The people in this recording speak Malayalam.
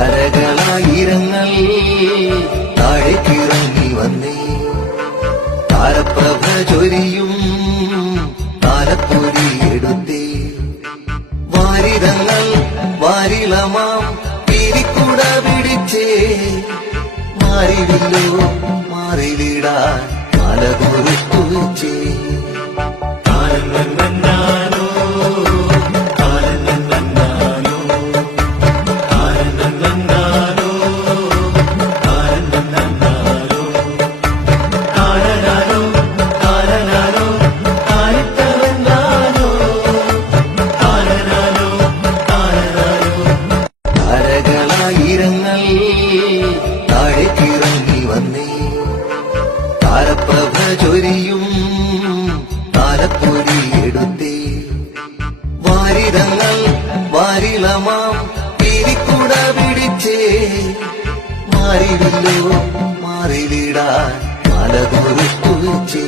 കരകളായിരങ്ങൾ താഴേക്കിറങ്ങി വന്നേ. താരപ്രഭ ചൊരിയും താരപ്പൊരി എടുത്തേ. വാരിതങ്ങൾ വാരിളമാം പിരിക്കുട മാറിവില്ലോ മാറിലിടാൻ മലകുറിച്ചു വെച്ചേ താരപ്രഭ ചൊരിയും താരപ്പൊരി എടുത്തേ. വാരിതങ്ങൾ വാരിളമാം പിരിക്കുട പിടിച്ചേ. മാറിയില്ലോ മാറിലിടാൻ മലകുറിച്ചു വെച്ചേ